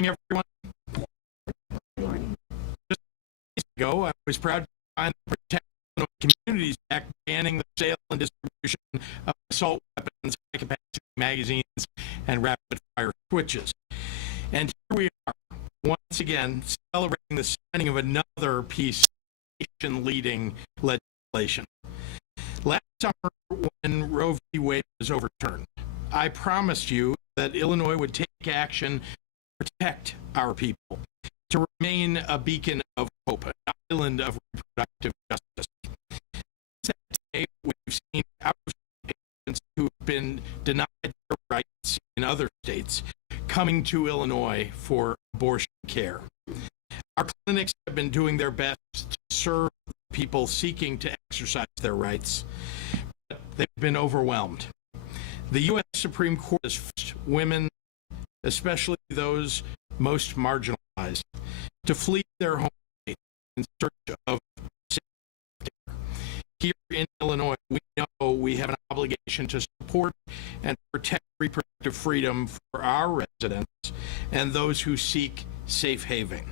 morning, everyone. Good morning. Just days ago, I was proud to sign the Protect Illinois Communities Act banning the sale and distribution of assault weapons, high-capacity magazines, and rapid-fire switches. And here we are, once again, celebrating the signing of another piece of nation-leading legislation. Last summer, when Roe v. Wade was overturned, I promised you that Illinois would take action to protect our people, to remain a beacon of hope, an island of reproductive justice. Since that day, we've seen patients who have been denied their rights in other states coming to Illinois for abortion care. Our clinics have been doing their best to serve people seeking to exercise their rights, but they've been overwhelmed. The U.S. Supreme Court has forced women, especially those most marginalized, to flee their home state in search of safe care. Here in Illinois, we know we have an obligation to support and protect reproductive freedom for our residents and those who seek safe haven.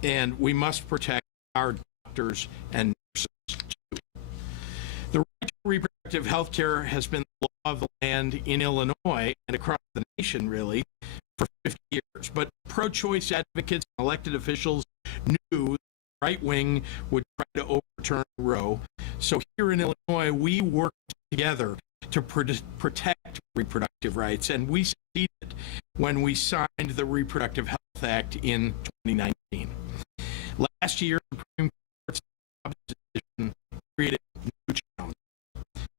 And we must protect our doctors and nurses too. The right to reproductive health care has been the law of the land in Illinois and across the nation, really, for 50 years. But pro-choice advocates and elected officials knew the right wing would try to overturn Roe. So here in Illinois, we worked together to protect reproductive rights, and we succeeded when we signed the Reproductive Health Act in 2019. Last year, the Supreme Court's decision created new challenges.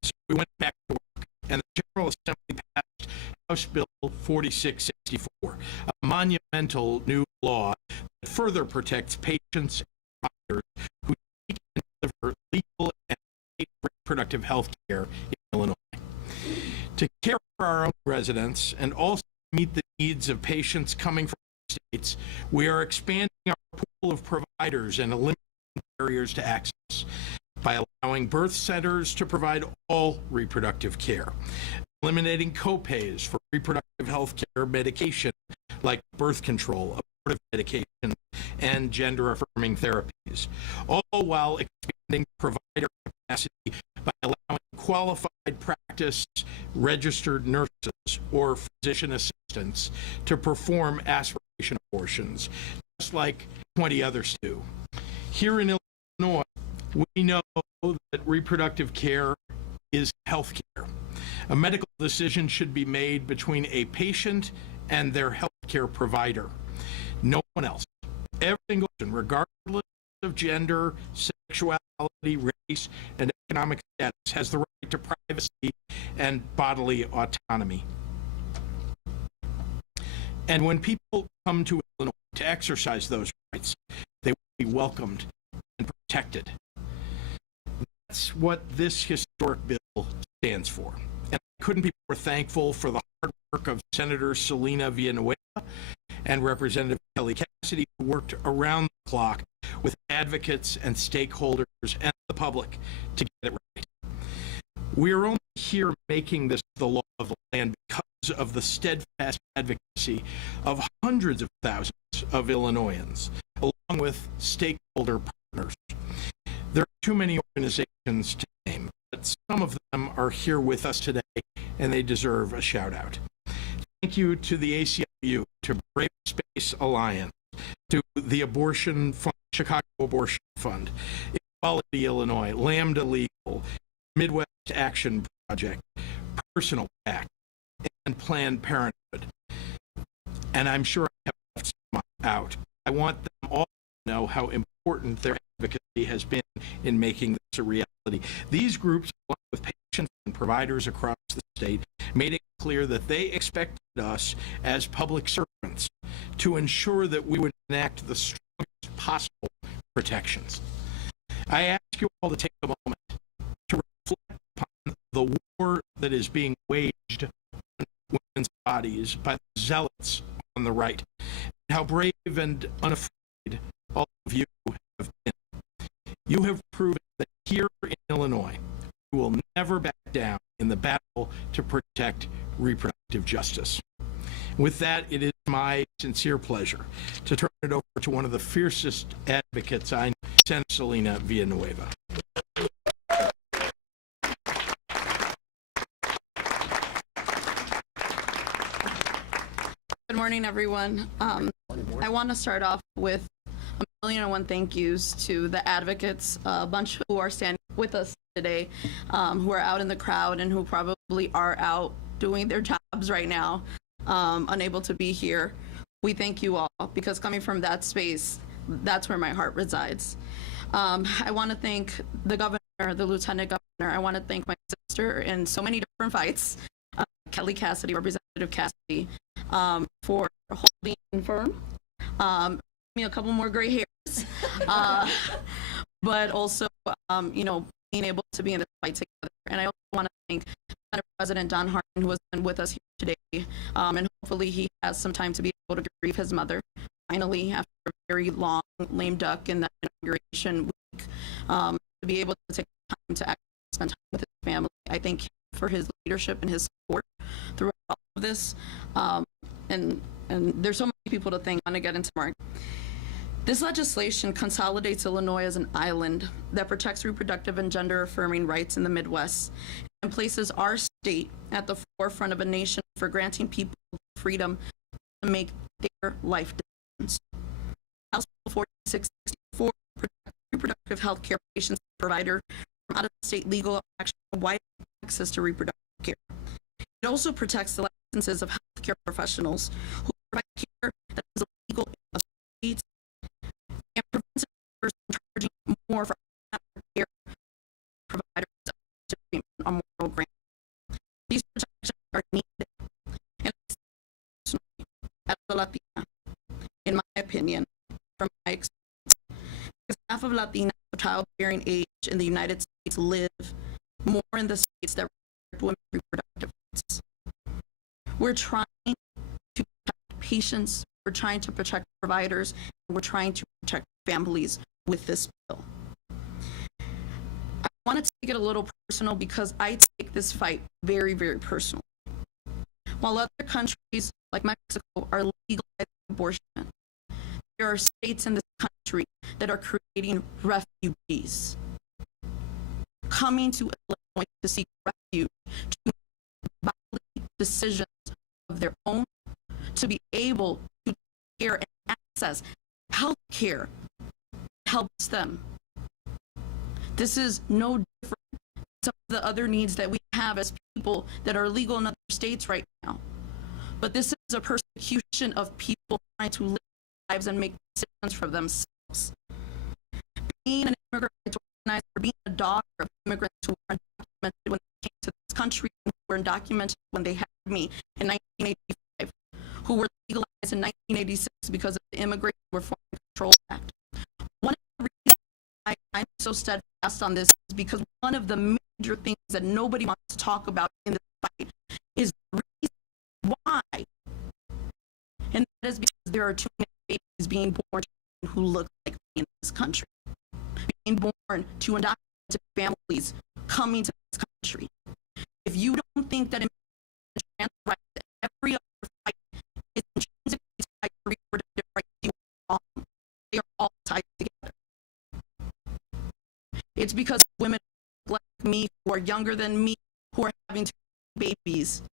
So we went back to work, and the General Assembly passed House Bill 4664, a monumental new law that further protects patients and providers who seek and deliver legal and safe reproductive health care in Illinois. To care for our own residents and also meet the needs of patients coming from states, we are expanding our pool of providers and eliminating barriers to access by allowing birth centers to provide all reproductive care, eliminating copays for reproductive health care medication like birth control, abortive medication, and gender-affirming therapies, all while expanding provider capacity by allowing qualified practice registered nurses or physician assistants to perform aspiration abortions, just like 20 others do. Here in Illinois, we know that reproductive care is health care. A medical decision should be made between a patient and their health care provider. No one else. Every single person, regardless of gender, sexuality, race, and economic status, has the right to privacy and bodily autonomy. And when people come to Illinois to exercise those rights, they will be welcomed and protected. That's what this historic bill stands for. And I couldn't be more thankful for the hard work of Senator Selena Villanueva and Representative Kelly Cassidy, who worked around the clock with advocates and stakeholders and the public to get it right. We are only here making this the law of the land because of the steadfast advocacy of hundreds of thousands of Illinoisans, along with stakeholder partners. There are too many organizations to name, but some of them are here with us today, and they deserve a shout out. Thank you to the ACLU, to Brave Space Alliance, to the Abortion Fund, Chicago Abortion Fund, Equality Illinois, Lambda Legal, Midwest Action Project, Personal PAC, and Planned Parenthood. And I'm sure I have left some out. I want them all to know how important their advocacy has been in making this a reality. These groups, along with patients and providers across the state, made it clear that they expected us as public servants to ensure that we would enact the strongest possible protections. I ask you all to take a moment to reflect upon the war that is being waged on women's bodies by the zealots on the right, and how brave and unafraid all of you have been. You have proven that here in Illinois, we will never back down in the battle to protect reproductive justice. With that, it is my sincere pleasure to turn it over to one of the fiercest advocates I know, Senator Selena Villanueva. Good morning, everyone. I want to start off with a million and one thank yous to the advocates, a bunch who are standing with us today, who are out in the crowd and who probably are out doing their jobs right now, unable to be here. We thank you all, because coming from that space, that's where my heart resides. I want to thank the governor, the lieutenant governor. I want to thank my sister in so many different fights, Kelly Cassidy, Representative Cassidy, for holding firm. Me a couple more gray hairs, but also, being able to be in this fight together. And I also want to thank Senate President Don Harden, who has been with us here today, and hopefully he has some time to be able to grieve his mother, finally, after a very long lame duck in the inauguration week, to be able to take time to actually spend time with his family. I thank him for his leadership and his support throughout all of this. And there's so many people to thank. I'm going to get into more. This legislation consolidates Illinois as an island that protects reproductive and gender-affirming rights in the Midwest and places our state at the forefront of a nation for granting people freedom to make their life decisions. House Bill 4664 protects reproductive health care patients and providers from out-of-state legal action and wide access to reproductive care. It also protects the licenses of healthcare professionals who provide care that is illegal in the states and prevents us from charging more for care providers on moral grounds. These protections are needed, and as a Latina, in my opinion, from my experience, because half of Latinas of childbearing age in the United States live more in the states that restrict women's reproductive rights. We're trying to protect patients, we're trying to protect providers, and we're trying to protect families with this bill. I want to take it a little personal because I take this fight very, very personal. While other countries like Mexico are legalizing abortion, there are states in this country that are creating refugees, coming to Illinois to seek refuge, to make decisions of their own, to be able to care and access health care helps them. This is no different than some of the other needs that we have as people that are legal in other states right now. But this is a persecution of people trying to live lives and make decisions for themselves. Being an immigrant rights organizer, being a daughter of immigrants who were undocumented when they came to this country, and who were undocumented when they had me in 1985, who were legalized in 1986 because of the Immigration Reform and Control Act. One of the reasons I'm so steadfast on this is because one of the major things that nobody wants to talk about in this fight is the reason why. And that is because there are too many babies being born who look like me in this country, being born to undocumented families coming to this country. If you don't think that trans rights, every other fight is intrinsically tied to reproductive rights, you are wrong. They are all tied together. It's because women like me, who are younger than me, who are having to have babies,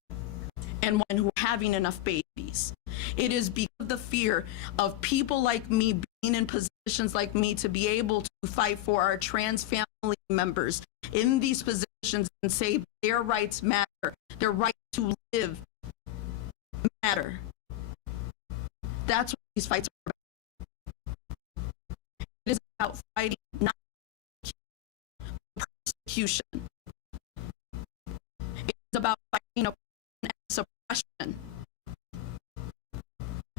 and women who are having enough babies. It is because of the fear of people like me being in positions like me to be able to fight for our trans family members in these positions and say their rights matter, their right to live matter. That's what these fights are about. It is about fighting not persecution. It's about fighting oppression and suppression.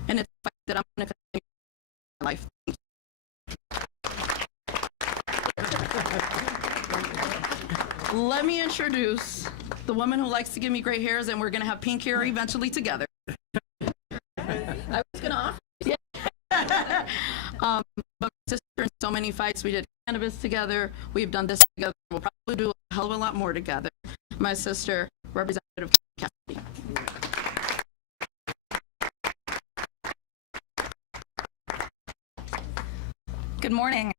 And it's a fight that I'm going to continue in my life. Let me introduce the woman who likes to give me gray hairs, and we're going to have pink hair eventually together. I was going to offer. Yeah. But my sister in so many fights, we did cannabis together. We've done this together. We'll probably do a hell of a lot more together. My sister, Representative Cassidy. Good morning.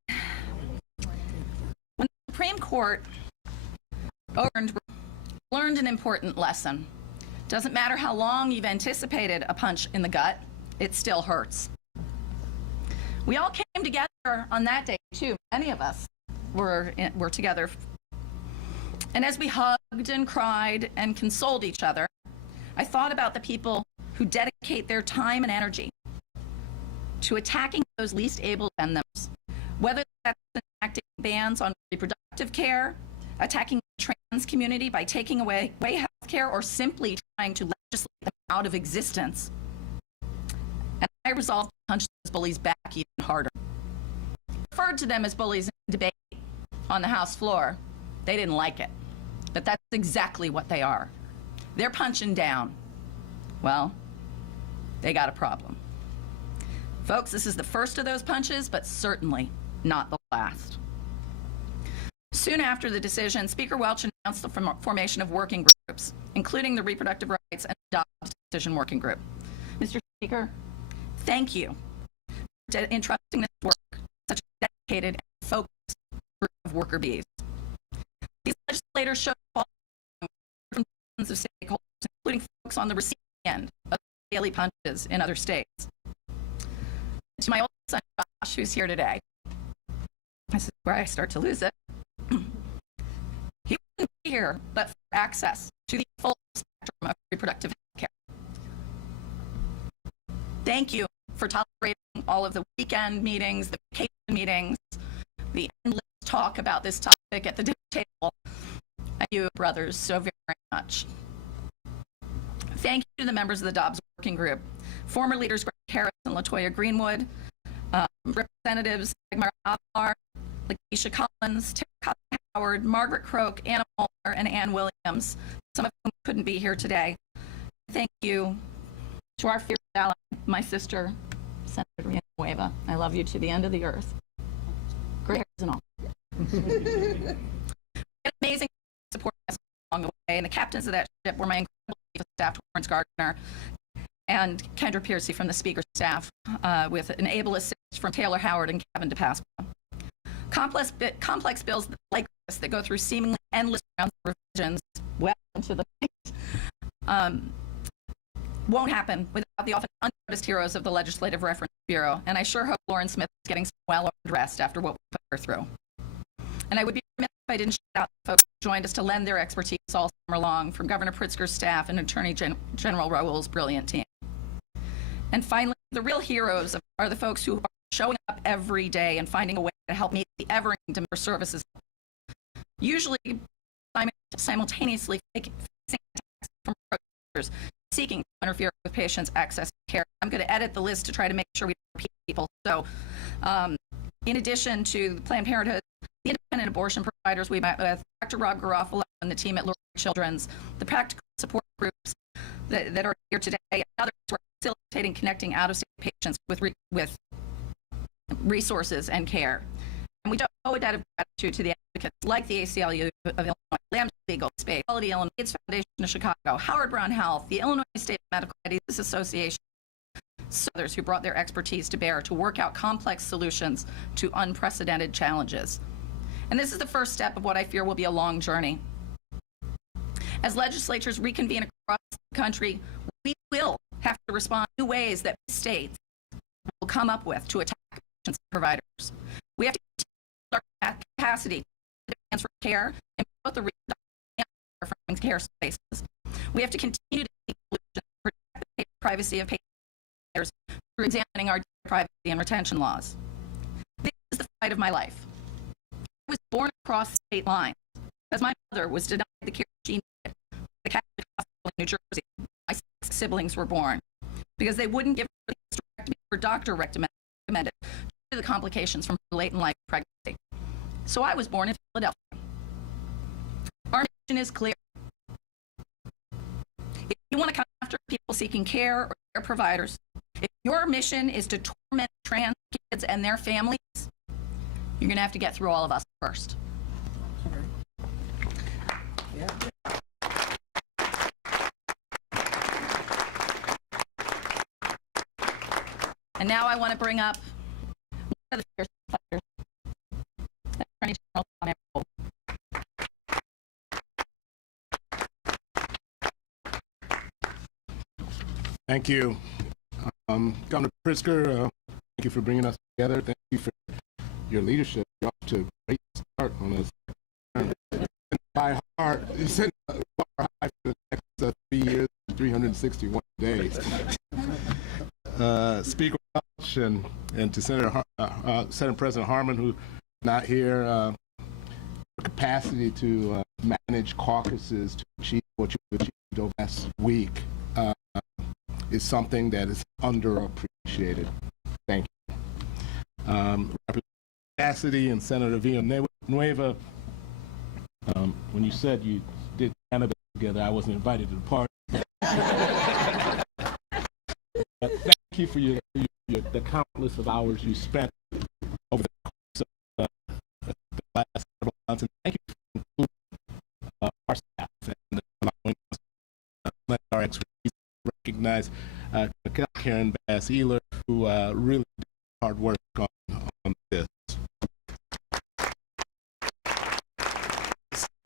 When the Supreme Court learned an important lesson. Doesn't matter how long you've anticipated a punch in the gut, it still hurts. We all came together on that day too. Many of us were together. And as we hugged and cried and consoled each other, I thought about the people who dedicate their time and energy to attacking those least able to defend themselves, whether that's enacting bans on reproductive care, attacking the trans community by taking away health care, or simply trying to legislate them out of existence. And I resolved to punch those bullies back even harder. I referred to them as bullies in the debate on the House floor. They didn't like it, but that's exactly what they are. They're punching down. Well, they got a problem. Folks, this is the first of those punches, but certainly not the last. Soon after the decision, Speaker Welch announced the formation of working groups, including the Reproductive Rights and Adoption Decision Working Group. Mr. Speaker, thank you for entrusting this work to such a dedicated and focused group of worker bees. These legislators showed from dozens of stakeholders, including folks on the receiving end of daily punches in other states. To my oldest son, Josh, who's here today, this is where I start to lose it. He wouldn't be here but for access to the full spectrum of reproductive health care. Thank you for tolerating all of the weekend meetings, the vacation meetings, the endless talk about this topic at the dinner table, and you, brothers, so very, very much. Thank you to the members of the Dobbs Working Group, former leaders Greg Harris and LaToya Greenwood, Representatives Dagmar Avlar, Lakeisha Collins, Terry Howard, Margaret Croak, Anna Moeller, and Ann Williams, some of whom couldn't be here today. Thank you to our feared ally, my sister, Senator Villanueva. I love you to the end of the earth. Great hairs and all. Amazing support along the way, and the captains of that ship were my incredible chief of staff, Torrance Gardner, and Kendra Piercy from the Speaker's staff, with an able assist from Taylor Howard and Kevin DePasqua. Complex bills like this that go through seemingly endless rounds of revisions well into the night won't happen without the often unnoticed heroes of the Legislative Reference Bureau, and I sure hope Lauren Smith is getting well rest after what we put her through. And I would be remiss if I didn't shout out the folks who joined us to lend their expertise all summer long, from Governor Pritzker's staff and Attorney General Raoul's brilliant team. And finally, the real heroes are the folks who are showing up every day and finding a way to help meet the ever-increasing demand for services, usually simultaneously facing attacks from protesters seeking to interfere with patients' access to care. I'm going to edit the list to try to make sure we don't repeat people. So, in addition to Planned Parenthood, the independent abortion providers we met with, Dr. Rob Garofalo and the team at Lurie Children's, the practical support groups that are here today, and others who are facilitating connecting out-of-state patients with resources and care. And we owe a debt of gratitude to the advocates like the ACLU of Illinois, Lambda Legal Space, Quality Illinois, AIDS Foundation of Chicago, Howard Brown Health, the Illinois State Medical Studies Association, and others who brought their expertise to bear to work out complex solutions to unprecedented challenges. And this is the first step of what I fear will be a long journey. As legislatures reconvene across the country, we will have to respond to new ways that states will come up with to attack patients and providers. We have to build our capacity to advance for care in both the reproductive and gender-affirming care spaces. We have to continue to seek solutions to protect the privacy of patients through examining our privacy and retention laws. This is the fight of my life. I was born across state lines because my mother was denied the care she needed at the Catholic Hospital in New Jersey. My 6 siblings were born because they wouldn't give her the hysterectomy her doctor recommended due to the complications from her late in life pregnancy. So I was born in Philadelphia. Our mission is clear. If you want to come after people seeking care or care providers, if your mission is to torment trans kids and their families, you're going to have to get through all of us first. Yeah. And now I want to bring up one of the fierce fighters Thank you. Governor Pritzker, thank you for bringing us together. Thank you for your leadership. You're off to a great start on this. By heart, you set the bar high for the next 3 years, 361 days. Speaker Welch and to Senate President Harmon, who's not here, capacity to manage caucuses to achieve what you achieved over last week is something that is underappreciated. Thank you. Representative Cassidy and Senator Villanueva, when you said you did Canada together, I wasn't invited to the party. Thank you for the countless of hours you spent over the course of the last several months, and thank you for including our staff and allowing us to let our expertise recognize Karen Bass-Ehler, who really did hard work on this.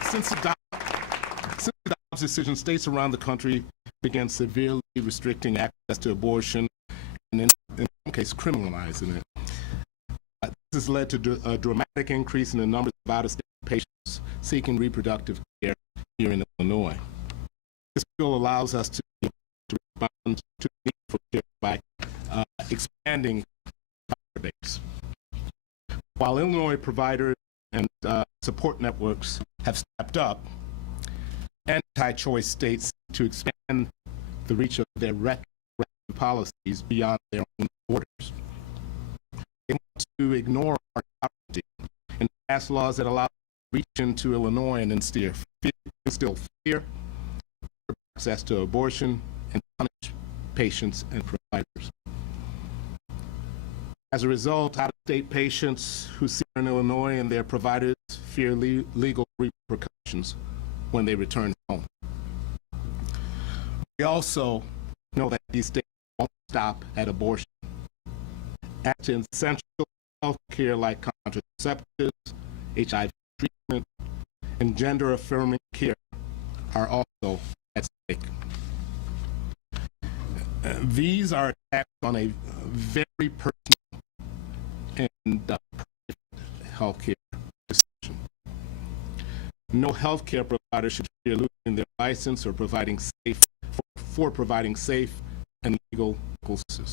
Since the Dobbs decision, states around the country began severely restricting access to abortion and in some cases criminalizing it. This has led to a dramatic increase in the numbers of out-of-state patients seeking reproductive care here in Illinois. This bill allows us to respond to the need for care by expanding our base. While Illinois providers and support networks have stepped up, anti-choice states to expand the reach of their reproductive policies beyond their own borders. They want to ignore our sovereignty and pass laws that allow reach into Illinois and instill fear, access to abortion, and punish patients and providers. As a result, out-of-state patients who see in Illinois and their providers fear legal repercussions when they return home. We also know that these states won't stop at abortion. Access to essential health care like contraceptives, HIV treatment, and gender-affirming care are also at stake. These are attacks on a very personal and private health care decision. No health care provider should fear losing their license or providing safe and legal services.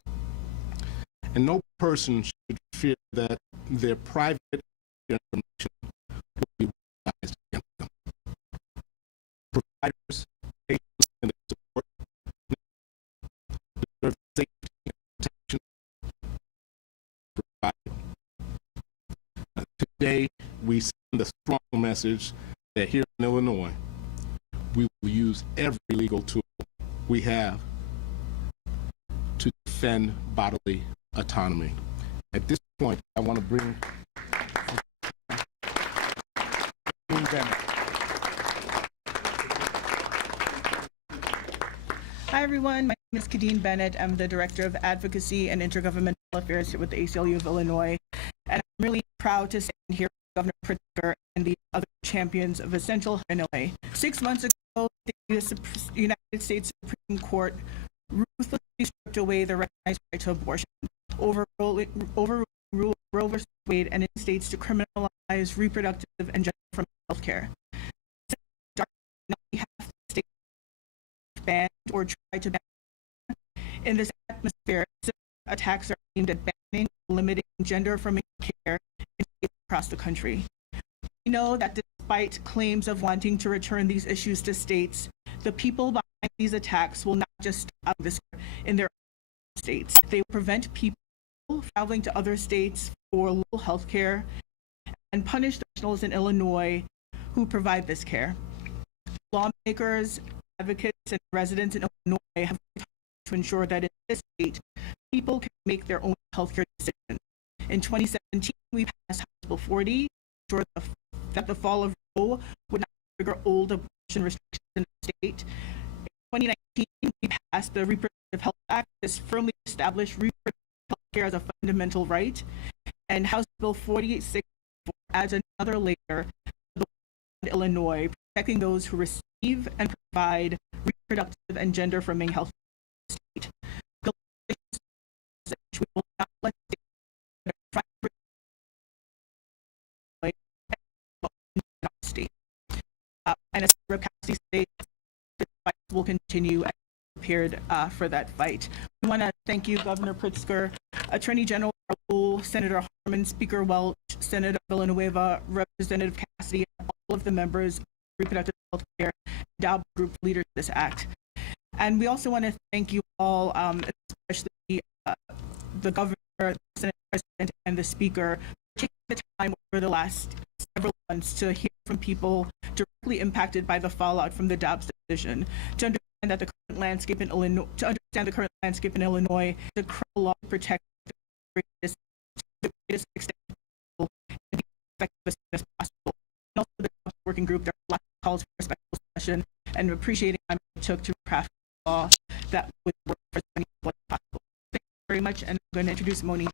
And no person should fear that their private information will be weaponized against them. Providers, patients, and their support deserve safety and protection provided. Today, we send a strong message that here in Illinois, we will use every legal tool we have to defend bodily autonomy. At this point, I want to bring Bennett. Hi everyone, my name is Kadeen Bennett. I'm the Director of Advocacy and Intergovernmental Affairs with the ACLU of Illinois. And I'm really proud to stand here with Governor Pritzker and the other champions of essential Illinois. 6 months ago, the United States Supreme Court ruthlessly stripped away the recognized right to abortion, overruled Roe v. Wade, and in states to criminalize reproductive and gender-affirming health care. Now we have states banned or try to ban. In this atmosphere, attacks are aimed at banning, limiting gender-affirming care in states across the country. We know that despite claims of wanting to return these issues to states, the people behind these attacks will not just stop this in their own states. They will prevent people traveling to other states for local health care and punish the professionals in Illinois who provide this care. Lawmakers, advocates, and residents in Illinois have to ensure that in this state, people can make their own healthcare decisions. In 2017, we passed House Bill 40 to ensure that the fall of Roe would not trigger old abortion restrictions in the state. In 2019, we passed the Reproductive Health Act that firmly established reproductive health care as a fundamental right. And House Bill 4864 adds another layer to the law in Illinois, protecting those who receive and provide reproductive and gender-affirming health care in the state. we will not let and as Cassidy states, the fight will continue and prepared for that fight. We want to thank you, Governor Pritzker, Attorney General Raul, Senator Harman, Speaker Welch, Senator Villanueva, Representative Cassidy, and all of the members of Reproductive Health Care Endowment Group leaders of this act. And we also want to thank you all, especially the Governor, the Senate President, and the Speaker, for taking the time over the last several months to hear from people directly impacted by the fallout from the Dobbs decision, to understand that the current landscape in Illinois, the criminal law to protect the greatest extent possible and be effective as soon as possible. And also the Dobbs working group, there are lots of calls for a special session, and appreciating the time it took to craft a law that would work for as many people as possible. Thank you very much, and I'm going to introduce Moni.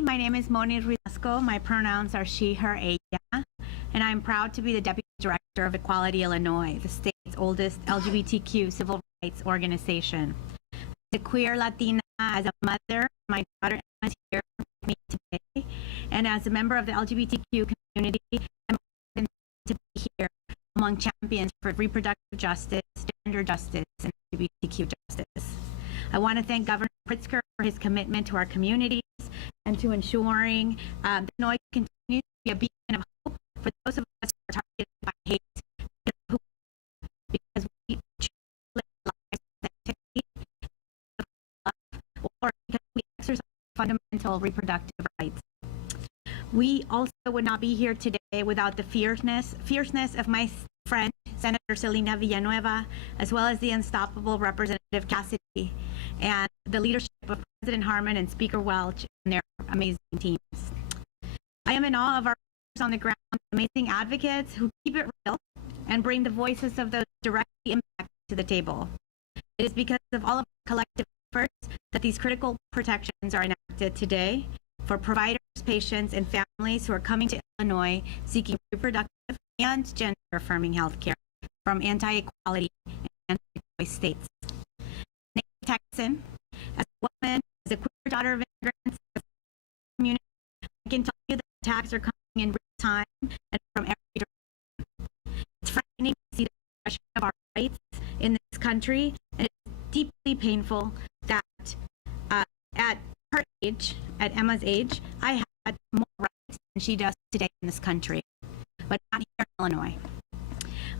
My name is Moni Riasco. My pronouns are she, her, ella, and I'm proud to be the Deputy Director of Equality Illinois, the state's oldest LGBTQ civil rights organization. As a queer Latina, as a mother, my daughter Emma is here with me today, and as a member of the LGBTQ community, I'm honored to be here among champions for reproductive justice, gender justice, and LGBTQ justice. I want to thank Governor Pritzker for his commitment to our communities and to ensuring that Illinois continues to be a beacon of hope for those of us who are targeted by hate, because we choose to live lives of activity, or because we exercise fundamental reproductive rights. We also would not be here today without the fierceness of my friend, Senator Selena Villanueva, as well as the unstoppable Representative Cassidy, and the leadership of President Harman and Speaker Welch and their amazing teams. I am in awe of our on the ground, amazing advocates who keep it real and bring the voices of those directly impacted to the table. It is because of all of our collective efforts that these critical protections are enacted today for providers, patients, and families who are coming to Illinois seeking reproductive and gender-affirming health care from anti-equality and anti-choice states. Native Texan, as a woman, as a queer daughter of immigrants, as a community, I can tell you that attacks are coming in real time and from every direction. It's frightening to see the suppression of our rights in this country, and it's deeply painful that at her age, at Emma's age, I had more rights than she does today in this country, but not here in Illinois.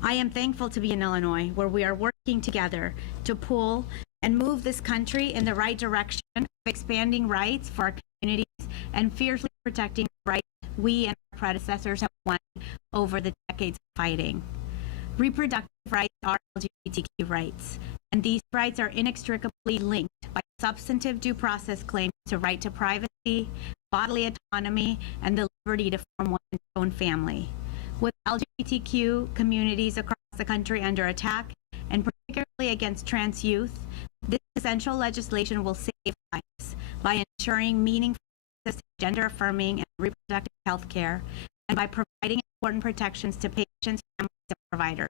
I am thankful to be in Illinois, where we are working together to pull and move this country in the right direction of expanding rights for our communities and fiercely protecting the rights we and our predecessors have won over the decades of fighting. Reproductive rights are LGBTQ rights, and these rights are inextricably linked by substantive due process claims to right to privacy, bodily autonomy, and the liberty to form one's own family. With LGBTQ communities across the country under attack, and particularly against trans youth, this essential legislation will save lives by ensuring meaningful access to gender-affirming and reproductive health care, and by providing important protections to patients, families, and providers.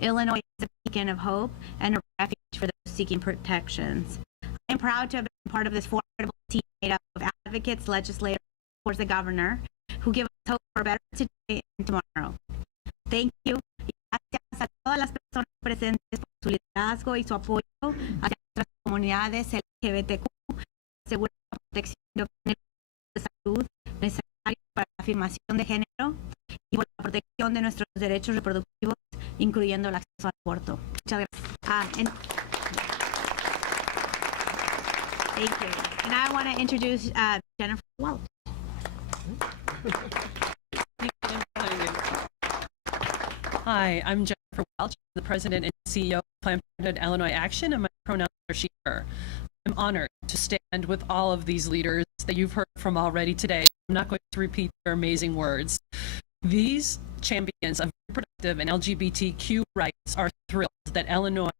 Illinois is a beacon of hope and a refuge for those seeking protections. I am proud to have been part of this formidable team made up of advocates, legislators, and of course the governor, who give us hope for a better today and tomorrow. Thank you. Y gracias a todas las personas presentes por su liderazgo y su apoyo hacia nuestras comunidades LGBTQ, asegurar la protección de salud necesaria para la afirmación de género y por la protección de nuestros derechos reproductivos, incluyendo el acceso al aborto. Muchas gracias. Thank you. And I want to introduce Jennifer Welch. Hi, I'm Jennifer Welch, the President and CEO of Planned Parenthood Illinois Action, and my pronouns are she, her. I'm honored to stand with all of these leaders that you've heard from already today. I'm not going to repeat their amazing words. These champions of reproductive and LGBTQ rights are thrilled that Illinois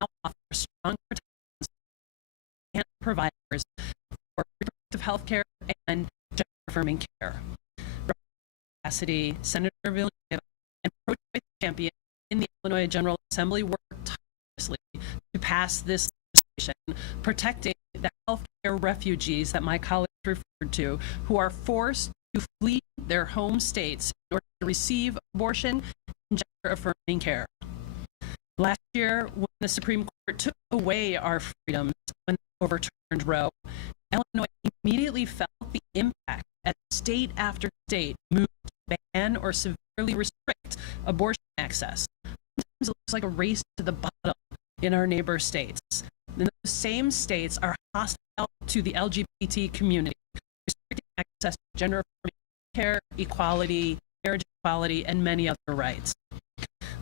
now offers strong protections and providers for reproductive health care and gender-affirming care. Cassidy, Senator Villanueva, and pro-choice champion in the Illinois General Assembly worked tirelessly to pass this legislation protecting the healthcare refugees that my colleagues referred to, who are forced to flee their home states in order to receive abortion and gender-affirming care. Last year, when the Supreme Court took away our freedoms when they overturned Roe, Illinois immediately felt the impact as state after state moved to ban or severely restrict abortion access. Sometimes it looks like a race to the bottom in our neighbor states. And those same states are hostile to the LGBT community, restricting access to gender-affirming care, equality, marriage equality, and many other rights.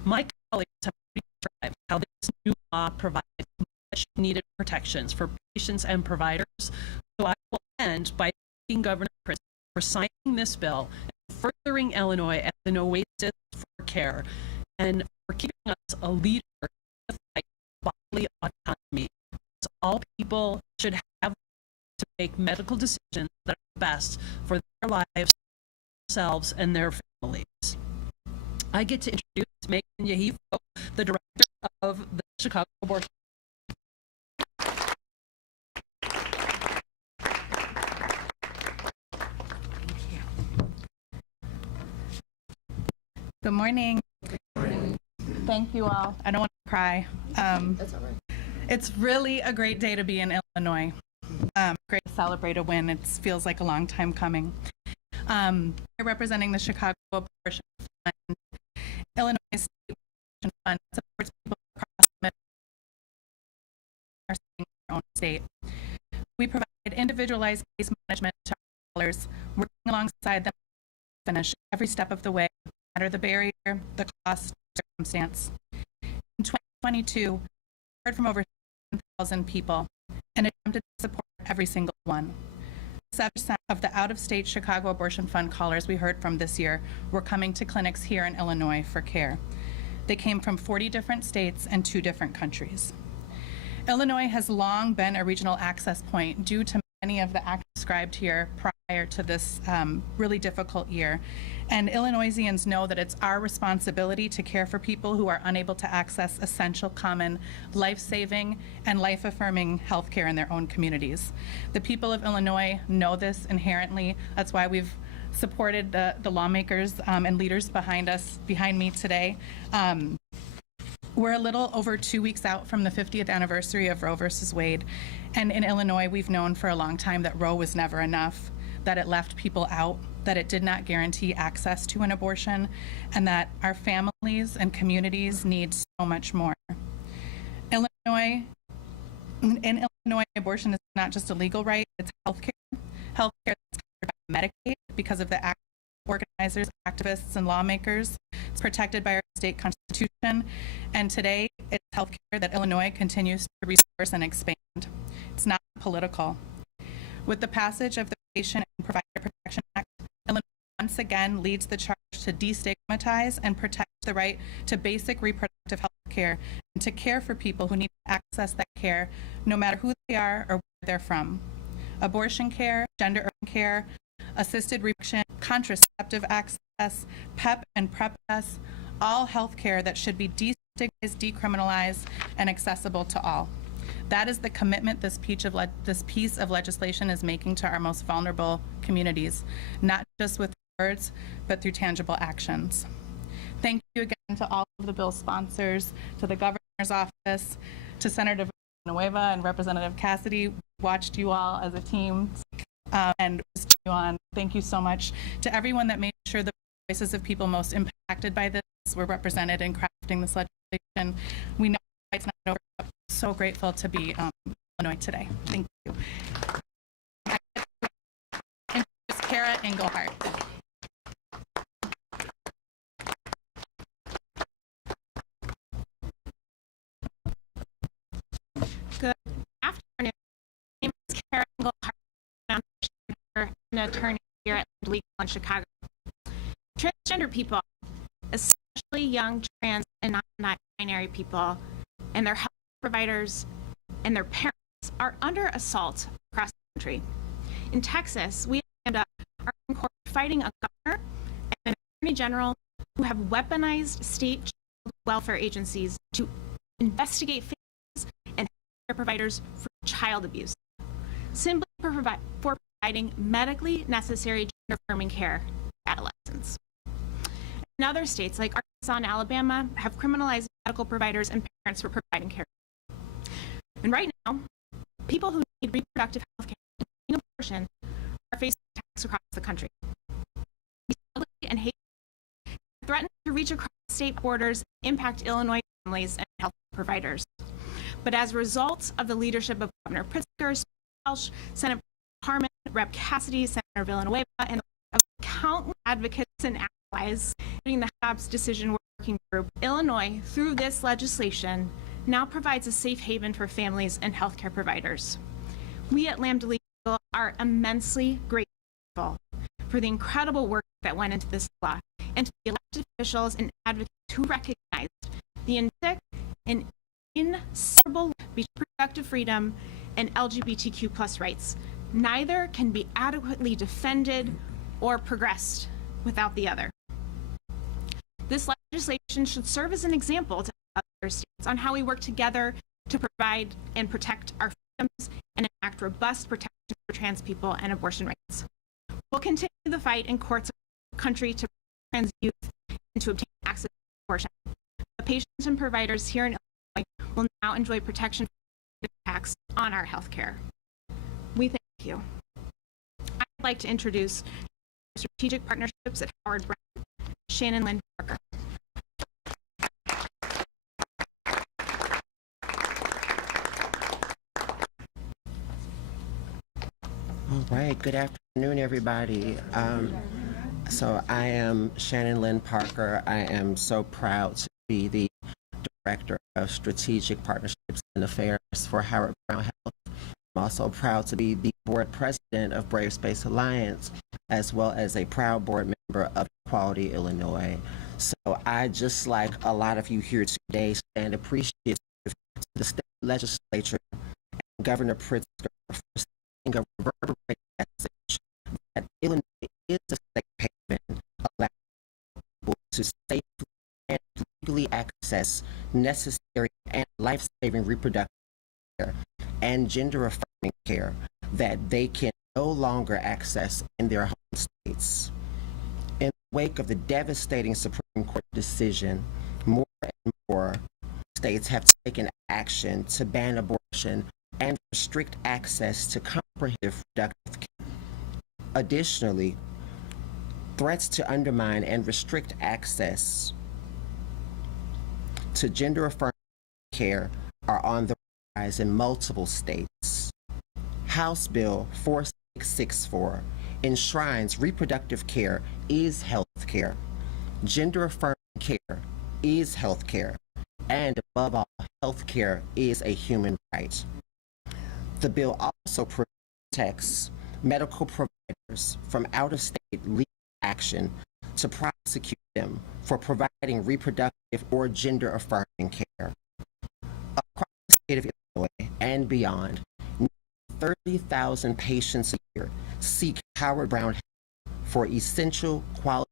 My colleagues have described how this new law provides much needed protections for patients and providers. So I will end by thanking Governor Pritzker for signing this bill and furthering Illinois as an oasis for care, and for keeping us a leader in the fight for bodily autonomy. So all people should have to make medical decisions that are best for their lives, themselves, and their families. I get to introduce Megan Yahifo, the director of the Chicago Abortion. Good morning. Thank you all. I don't want to cry. That's all right. It's really a great day to be in Illinois. Great to celebrate a win. It feels like a long time coming. Representing the Chicago Abortion Fund, Illinois State Abortion Fund supports people across the Midwest in their own state. We provide individualized case management to our callers, working alongside them to finish every step of the way, no matter the barrier, the cost, circumstance. In 2022, we heard from over 7,000 people and attempted to support every single one. 7% of the out-of-state Chicago Abortion Fund callers we heard from this year were coming to clinics here in Illinois for care. They came from 40 different states and 2 different countries. Illinois has long been a regional access point due to many of the acts described here prior to this really difficult year. And Illinoisians know that it's our responsibility to care for people who are unable to access essential, common, life-saving, and life-affirming health care in their own communities. The people of Illinois know this inherently. That's why we've supported the lawmakers and leaders behind me today. We're a little over 2 weeks out from the 50th anniversary of Roe versus Wade. And in Illinois, we've known for a long time that Roe was never enough, that it left people out, that it did not guarantee access to an abortion, and that our families and communities need so much more. In Illinois, abortion is not just a legal right, it's healthcare. Healthcare that's covered by Medicaid because of the organizers, activists, and lawmakers. It's protected by our state constitution, and today it's healthcare that Illinois continues to resource and expand. It's not political. With the passage of the Patient and Provider Protection Act, Illinois once again leads the charge to destigmatize and protect the right to basic reproductive health care and to care for people who need to access that care, no matter who they are or where they're from. Abortion care, gender-affirming care, assisted reproduction, contraceptive access, PEP and PrEP-S, all health care that should be destigmatized, decriminalized, and accessible to all. That is the commitment this piece of legislation is making to our most vulnerable communities, not just with words, but through tangible actions. Thank you again to all of the bill sponsors, to the governor's office, to Senator Villanueva and Representative Cassidy. We watched you all as a team and you on. Thank you so much to everyone that made sure the voices of people most impacted by this were represented in crafting this legislation. We know it's not over, but we're so grateful to be in Illinois today. Thank you. And Kara Engelhardt. Good afternoon. My name is Kara Engelhardt. I'm an attorney here at Legal in Chicago. Transgender people, especially young trans and non-binary people, and their health providers and their parents are under assault across the country. In Texas, we stand up our court fighting a governor and an attorney general who have weaponized state child welfare agencies to investigate families and healthcare providers for child abuse, simply for providing medically necessary gender-affirming care to adolescents. In other states like Arkansas and Alabama have criminalized medical providers and parents for providing care. And right now, people who need reproductive health care, including abortion, are facing attacks across the country. These ugly and hateful threaten to reach across state borders and impact Illinois families and health providers. But as a result of the leadership of Governor Pritzker, Speaker Welch, Senator Harmon, Rep. Cassidy, Senator Villanueva, and of countless advocates and allies, including the HABS Decision Working Group, Illinois, through this legislation, now provides a safe haven for families and healthcare providers. We at Lambda Legal are immensely grateful for the incredible work that went into this law and to the elected officials and advocates who recognized the intrinsic and inseparable link between reproductive freedom and LGBTQ+ rights. Neither can be adequately defended or progressed without the other. This legislation should serve as an example to other states on how we work together to provide and protect our freedoms and enact robust protection for trans people and abortion rights. We'll continue the fight in courts of the country to protect trans youth and to obtain access to abortion. The patients and providers here in Illinois will now enjoy protection from attacks on our health care. We thank you. I'd like to introduce Strategic Partnerships at Howard Brown, Shannon Lynn Parker. All right, good afternoon, everybody. So I am Shannon Lynn Parker. I am so proud to be the Director of Strategic Partnerships and Affairs for Howard Brown Health. I'm also proud to be the Board President of Brave Space Alliance, as well as a proud board member of Equality Illinois. So I, just like a lot of you here today, stand appreciative to the state legislature and Governor Pritzker for sending a reverberating message that Illinois is a safe haven, allowing people to safely and legally access necessary and life-saving reproductive care and gender-affirming care that they can no longer access in their home states. In the wake of the devastating Supreme Court decision, more and more states have taken action to ban abortion and restrict access to comprehensive reproductive care. Additionally, threats to undermine and restrict access to gender-affirming care are on the rise in multiple states. House Bill 4664 enshrines reproductive care is health care, gender-affirming care is health care, and above all, health care is a human right. The bill also protects medical providers from out-of-state legal action to prosecute them for providing reproductive or gender-affirming care. Across the state of Illinois and beyond, 30,000 patients a year seek Howard Brown Health for essential, quality,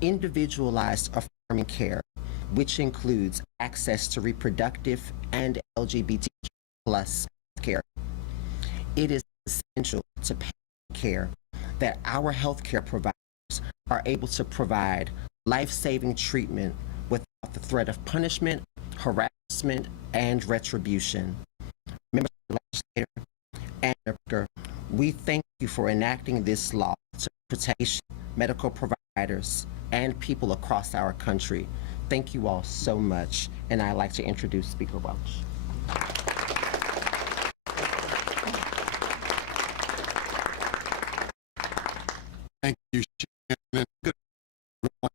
individualized affirming care, which includes access to reproductive and LGBTQ+ care. It is essential to patient care that our healthcare providers are able to provide life-saving treatment without the threat of punishment, harassment, and retribution. Members of the legislature and Speaker, we thank you for enacting this law to protect medical providers and people across our country. Thank you all so much, and I'd like to introduce Speaker Welch. Thank you, Shannon. Good everyone.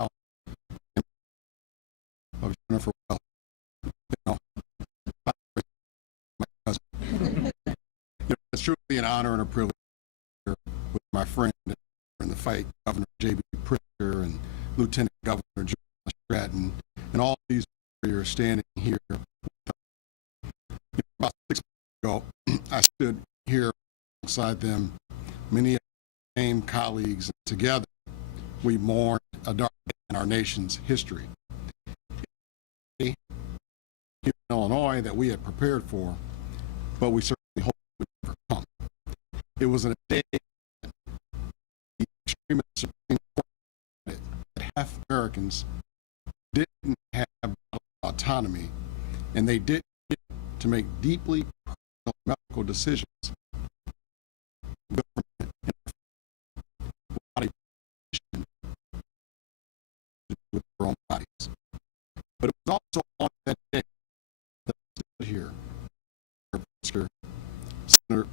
Welch. Of Jennifer Welch. You know, my cousin. It's truly an honor and a privilege here with my friend in the fight, Governor J.B. Pritzker and Lieutenant Governor John Stratton, and all these warriors standing here. About 6 months ago, I stood here alongside them. Many of named colleagues, and together we mourned a dark day in our nation's history. Here in Illinois that we had prepared for, but we certainly hope we would overcome. It was a day that the extremist Supreme Court that half Americans didn't have autonomy, and they didn't get to make deeply personal medical decisions. Government with their own bodies. But it was also on that day that I stood here, Pritzker,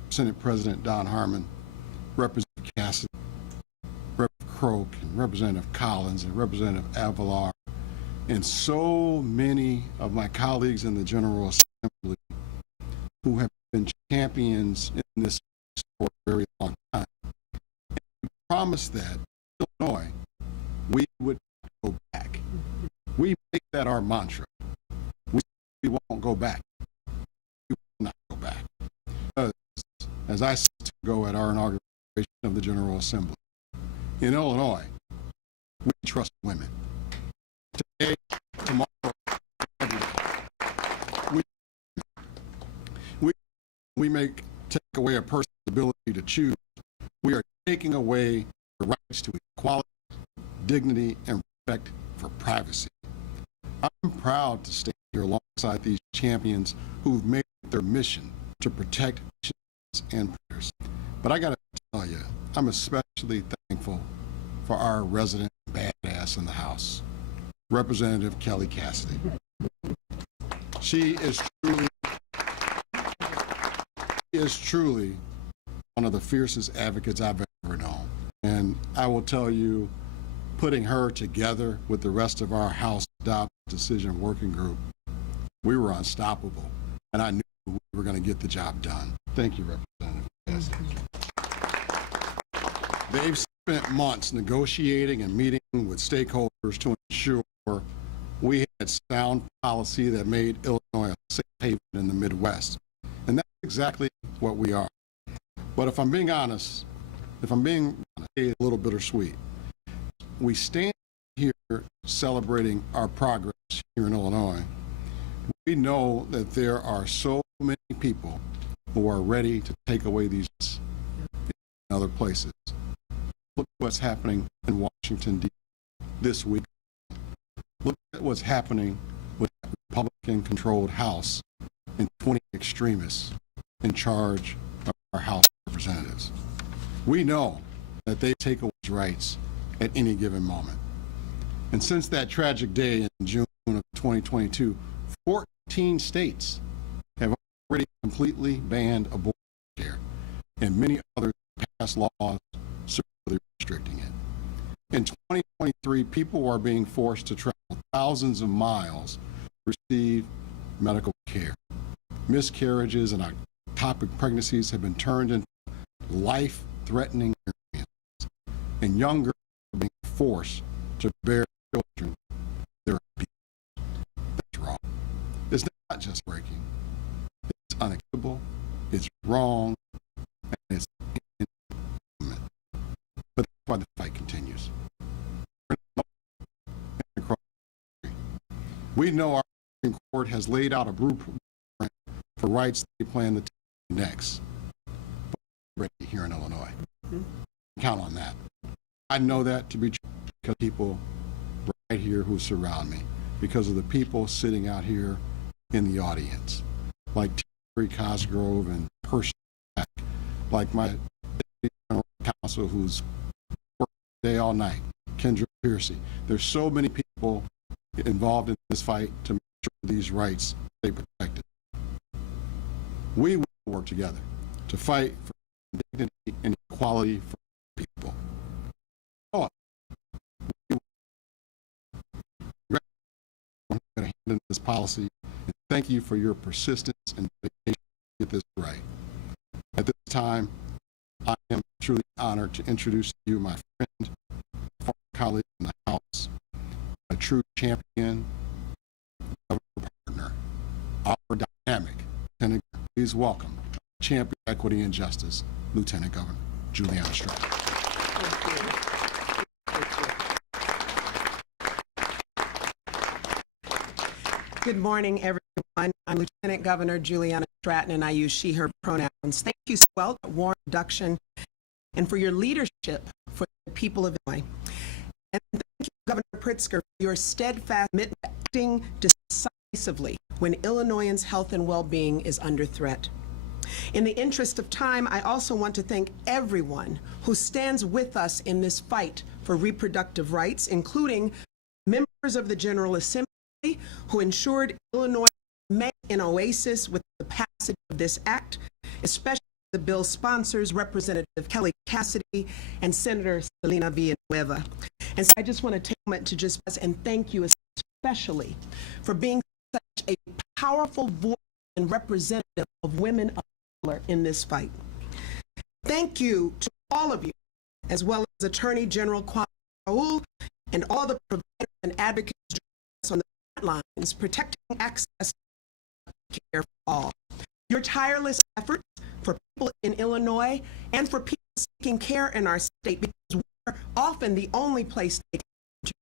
Senate President Don Harmon, Representative Cassidy, Representative Croak, and Representative Collins, and Representative Avalar, and so many of my colleagues in the General Assembly who have been champions in this for a very long time. And we promised that in Illinois we would go back. We make that our mantra. We won't go back. We will not go back. As I said to go at our inauguration of the General Assembly, in Illinois, we trust women. Today, tomorrow, every day. We take away a person's ability to choose. We are taking away the rights to equality, dignity, and respect for privacy. I'm proud to stand here alongside these champions who've made it their mission to protect patients and providers. But I gotta tell you, I'm especially thankful for our resident badass in the House, Representative Kelly Cassidy. She is truly one of the fiercest advocates I've ever known. And I will tell you, putting her together with the rest of our House Adopt Decision Working Group, we were unstoppable. And I knew we were going to get the job done. Thank you, Representative Cassidy. They've spent months negotiating and meeting with stakeholders to ensure we had sound policy that made Illinois a safe haven in the Midwest. And that's exactly what we are. But if I'm being honest, a little bittersweet, we stand here celebrating our progress here in Illinois. We know that there are so many people who are ready to take away these in other places. Look at what's happening in Washington, D.C. this week. Look at what's happening with the Republican-controlled House and 20 extremists in charge of our House of Representatives. We know that they take away rights at any given moment. And since that tragic day in June of 2022, 14 states have already completely banned abortion care, and many others passed laws severely restricting it. In 2023, people are being forced to travel thousands of miles to receive medical care. Miscarriages and ectopic pregnancies have been turned into life-threatening experiences, and young girls are being forced to bear children their abuse. That's wrong. It's not just breaking. It's unacceptable, it's wrong, and it's inhuman. But that's why the fight continues. We know our Supreme Court has laid out a blueprint for rights they plan to take next. But we're ready here in Illinois. Count on that. I know that to be true because people right here who surround me, because of the people sitting out here in the audience, like Terry Cosgrove and Percy, like my general counsel who's working day all night, Kendra Piercy. There's so many people involved in this fight to make sure these rights stay protected. We will work together to fight for dignity and equality for people. Oh, we're going to hand in this policy, and thank you for your persistence and dedication to get this right. At this time, I am truly honored to introduce to you my friend, former colleague in the House, a true champion, partner, our dynamic Lieutenant. Please welcome champion equity and justice, Lieutenant Governor Juliana Stroud. Good morning, everyone. I'm Lieutenant Governor Juliana Stratton, and I use she, her pronouns. Thank you so well for warm introduction and for your leadership for the people of Illinois. And thank you, Governor Pritzker, for your steadfast commitment to acting decisively when Illinoisans' health and well-being is under threat. In the interest of time, I also want to thank everyone who stands with us in this fight for reproductive rights, including members of the General Assembly who ensured Illinois made an oasis with the passage of this act, especially the bill's sponsors, Representative Kelly Cassidy and Senator Selena Villanueva. And so I just want to take a moment to just and thank you especially for being such a powerful voice and representative of women of color in this fight. Thank you to all of you, as well as Attorney General Kwame Raoul and all the providers and advocates on the lines, protecting access to care for all. Your tireless efforts for people in Illinois and for people seeking care in our state, because we're often the only place they come to.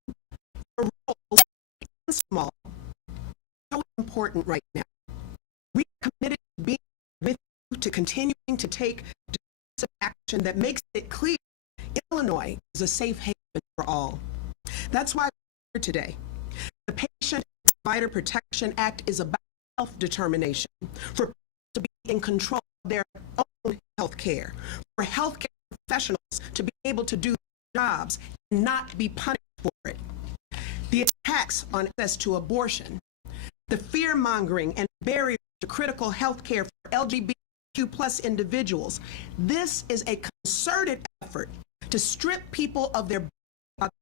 Your role is small, so important right now. We are committed to being with you, to continuing to take decisive action that makes it clear Illinois is a safe haven for all. That's why we're here today. The Patient Provider Protection Act is about self-determination, for people to be in control of their own health care, for healthcare professionals to be able to do their jobs and not be punished for it. The attacks on access to abortion, the fear-mongering and barriers to critical health care for LGBTQ+ individuals, this is a concerted effort to strip people of their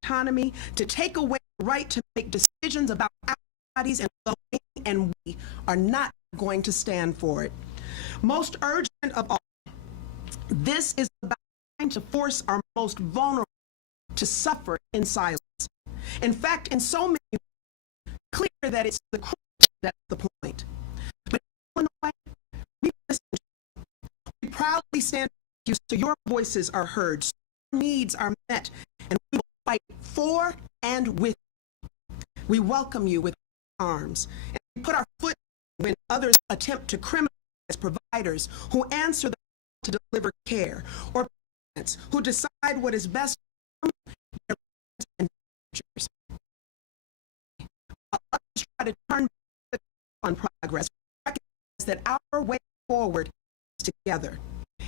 autonomy, to take away the right to make decisions about our bodies and well-being, and we are not going to stand for it. Most urgent of all, this is about trying to force our most vulnerable to suffer in silence. In fact, in so many ways, clear that it's the cruel, that's the point. But in Illinois, we listen to you. We proudly stand with you so your voices are heard, so your needs are met, and we will fight for and with you. We welcome you with arms, and we put our foot when others attempt to criminalize providers who answer the call to deliver care, or parents who decide what is best for their and futures. While others try to turn back on progress, we recognize that our way forward is together,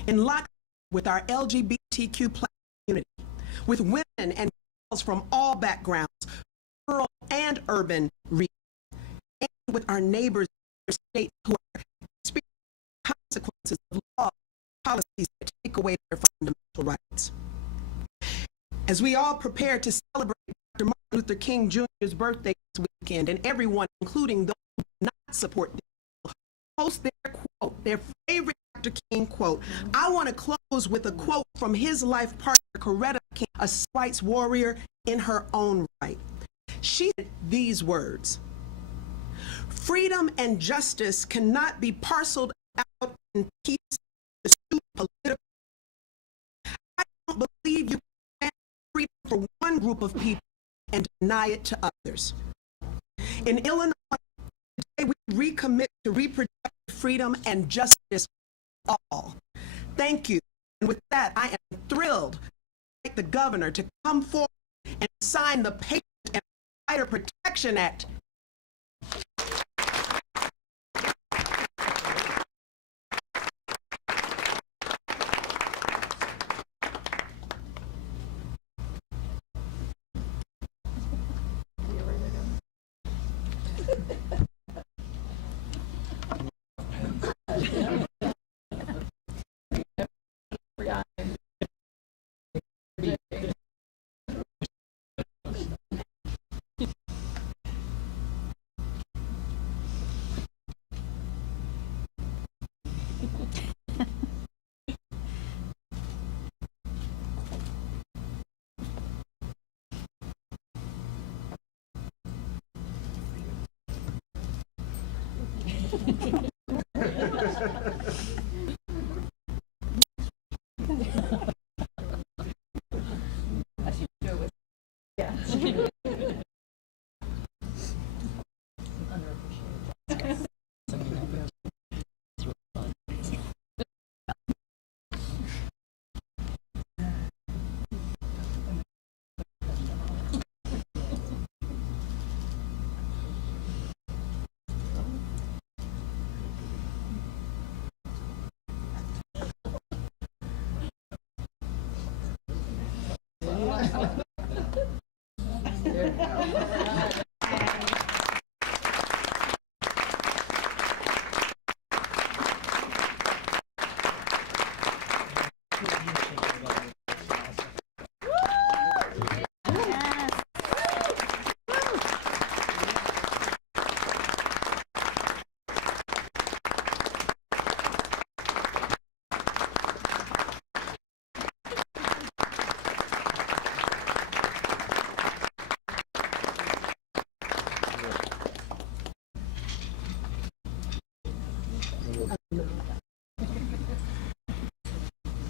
in lockstep with our LGBTQ+ community, with women and girls from all backgrounds, rural and urban regions, and with our neighbors in states who are experiencing consequences of law policies that take away their fundamental rights. As we all prepare to celebrate Dr. Martin Luther King Jr.'s birthday this weekend, and everyone, including those who do not support the bill, post their quote, their favorite Dr. King quote. I want to close with a quote from his life partner, Coretta King, a civil rights warrior in her own right. She said these words: "Freedom and justice cannot be parceled out in pieces to suit political. I don't believe you can freedom for one group of people and deny it to others." In Illinois, today we recommit to reproductive freedom and justice for all. Thank you. And with that, I am thrilled to invite the governor to come forward and sign the Patient and Provider Protection Act.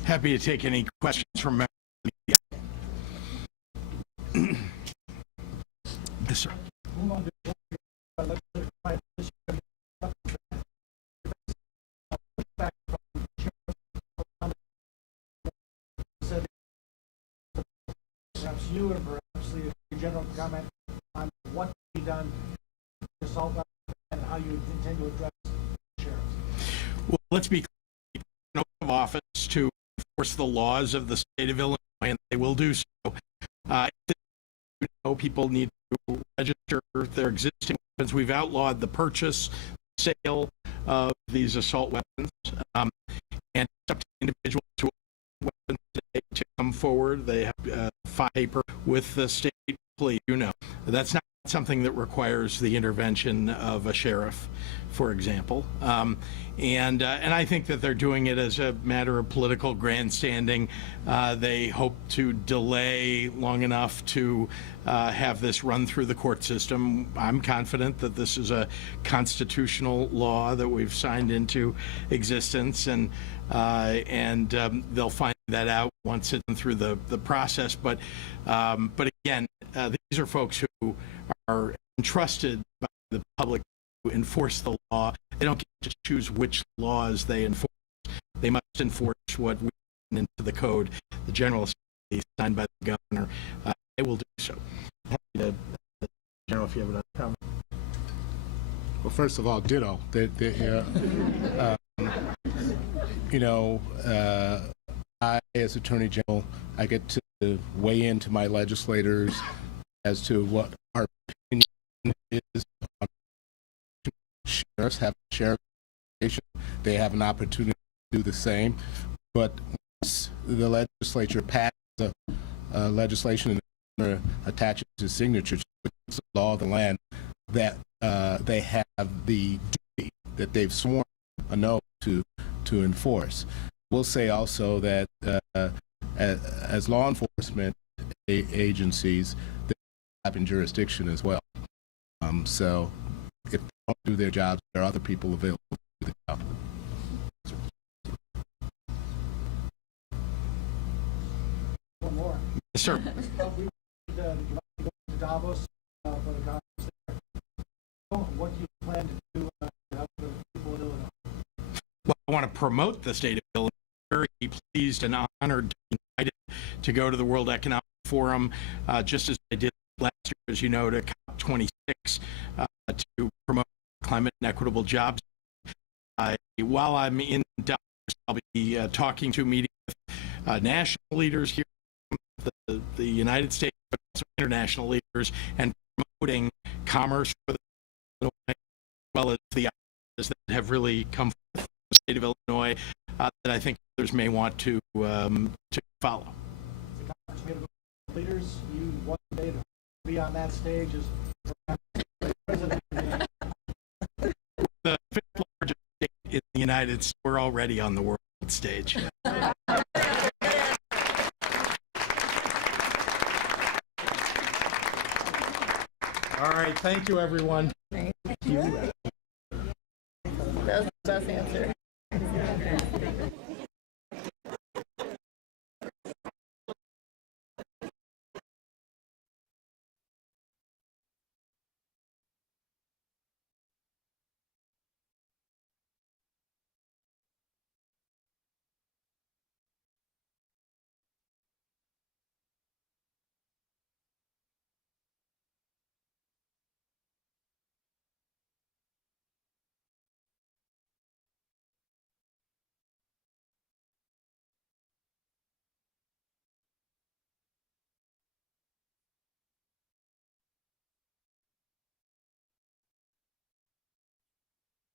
Happy to take any questions from members of the media. Yes, sir. Perhaps you and perhaps the general comment on what can be done to solve that and how you intend to address sheriffs. Well, let's be clear. No office to enforce the laws of the state of Illinois, and they will do so. People need to register their existing weapons. We've outlawed the purchase, sale of these assault weapons, and it's up to individuals who own weapons today to come forward. They have file paper with the state police. That's not something that requires the intervention of a sheriff, for example. And I think that they're doing it as a matter of political grandstanding. They hope to delay long enough to have this run through the court system. I'm confident that this is a constitutional law that we've signed into existence, and they'll find that out once it's through the process. But again, these are folks who are entrusted by the public to enforce the law. They don't get to choose which laws they enforce. They must enforce what we put into the code. The General Assembly signed by the governor. They will do so. Happy to, General, if you have another comment. Well, first of all, ditto. I, as Attorney General, I get to weigh into my legislators as to what our opinion is on sheriffs. Have a sheriff station. They have an opportunity to do the same. But once the legislature passes legislation and attaches his signature to the law of the land, that they have the duty that they've sworn an oath to enforce. We'll say also that as law enforcement agencies, they have in jurisdiction as well. So if they don't do their jobs, there are other people available to do the job. One more. Yes, sir. We go to Davos for the conference there. What do you plan to do to help the people in Illinois? Well, I want to promote the state of Illinois. Very pleased and honored to be invited to go to the World Economic Forum, just as I did last year, as you know, to COP26 to promote climate and equitable jobs. While I'm in Davos, I'll be meeting with national leaders here from the United States, but also international leaders, and promoting commerce for the Illinois, as well as the ideas that have really come from the state of Illinois that I think others may want to follow. The conference made of leaders. You one day to be on that stage as president. The fifth largest state in the United States. We're already on the world stage. All right, thank you, everyone. Thank you. That was the best answer.